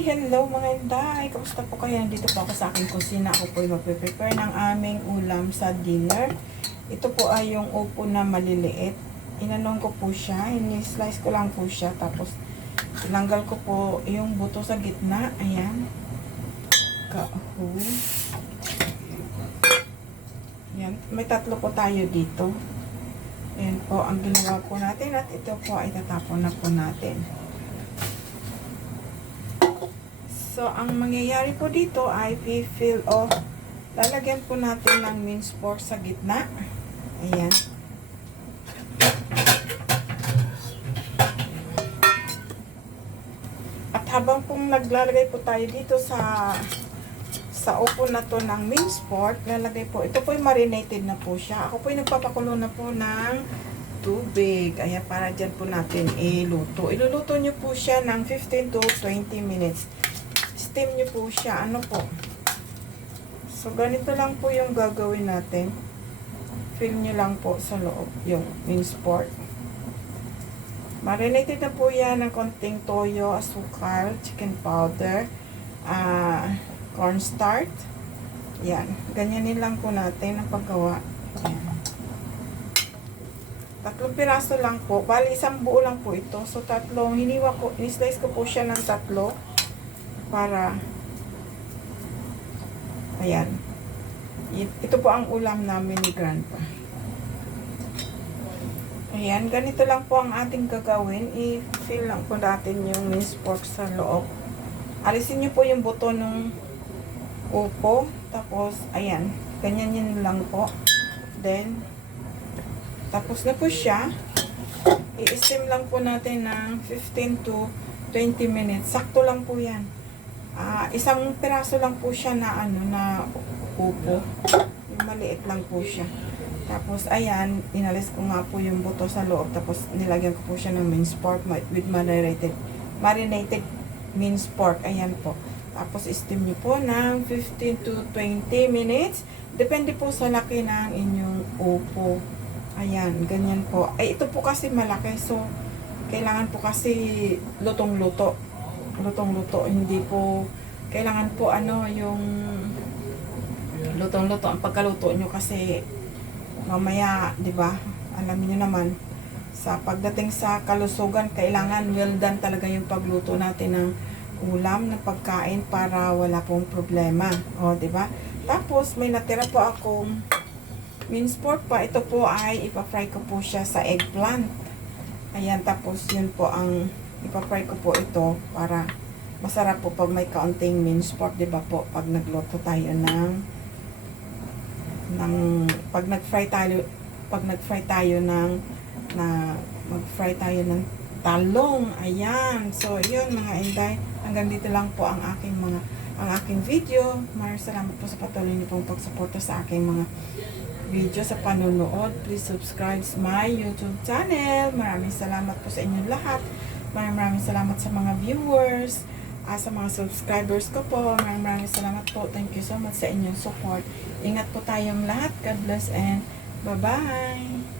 Hello mga inday! Kamusta po kayo? Dito po ako sa aking kusina. Ako po ay magpe-prepare ng aming ulam sa dinner. Ito po ay yung upo na maliliit. Inanong ko po siya. Ini-slice ko lang po siya. Tapos tinanggal ko po yung buto sa gitna. Ayan. Kahoy. Ayan. May tatlo po tayo dito. Ayan po ang ginawa po natin. At ito po ay tatapon na po natin. So, ang mangyayari po dito ay fill o lalagyan po natin ng minced pork sa gitna. Ayan. At habang pong naglalagay po tayo dito sa upo na to ng minced pork, lalagay po, ito po yung marinated na po siya. Ako po yung nagpapakulo na po ng tubig. Ayan, para dyan po natin iluto. Iluluto nyo po siya ng 15 to 20 minutes. Steam nyo po siya. Ano po? So, ganito lang po yung gagawin natin. Fill nyo lang po sa loob yung minced pork. Marinated na po yan ng konting toyo, asukal, chicken powder, cornstarch. Yan. Ganyanin lang po natin ang paggawa. Yan. 3 piraso lang po. Bali, isang buo lang po ito. So, 3. Hiniwa ko, in-slice ko po siya ng 3. Para ayan, ito po ang ulam namin ni Grandpa. Ayan, ganito lang po ang ating gagawin. I-fill lang po natin yung minced pork sa loob. Alisin nyo po yung buto ng upo. Tapos ayan, ganyan yun lang po. Then tapos na po siya. I-steam lang po natin ng 15 to 20 minutes. Sakto lang po yan. Isang piraso lang po siya na na upo. Yung maliit lang po siya. Tapos ayan, inalis ko nga po yung buto sa loob. Tapos nilagyan ko po siya ng minced pork with marinated minced pork. Ayan po. Tapos steam nyo po ng 15 to 20 minutes. Depende po sa laki ng inyong upo. Ayan, ganyan po. Ay, ito po kasi malaki. So, kailangan po kasi lutong-luto. Lutong-luto. Hindi po, kailangan po yung lutong-luto. Ang pagkaluto nyo kasi mamaya, di ba? Alam niyo naman, sa pagdating sa kalusugan, kailangan well done talaga yung pagluto natin ng ulam, ng pagkain para wala pong problema. O, di ba? Tapos, may natira po akong minced pork pa. Ito po ay ipa-fry ko po siya sa eggplant. Ayan, tapos yun po ang ipa-fry ko po ito para masarap po pag may kaunting minced pork, di ba po? Pag nagluto tayo pag nag-fry tayo mag-fry tayo ng talong. Ayan. So, yun mga inday. Hanggang dito lang po ang aking video. Maraming salamat po sa patuloy niyo pong pagsuporta sa aking mga video sa panonood. Please subscribe sa my YouTube channel. Maraming salamat po sa inyong lahat. Maraming salamat sa mga viewers, sa mga subscribers ko po. Maraming salamat po. Thank you so much sa inyong support. Ingat po tayong lahat. God bless and bye-bye.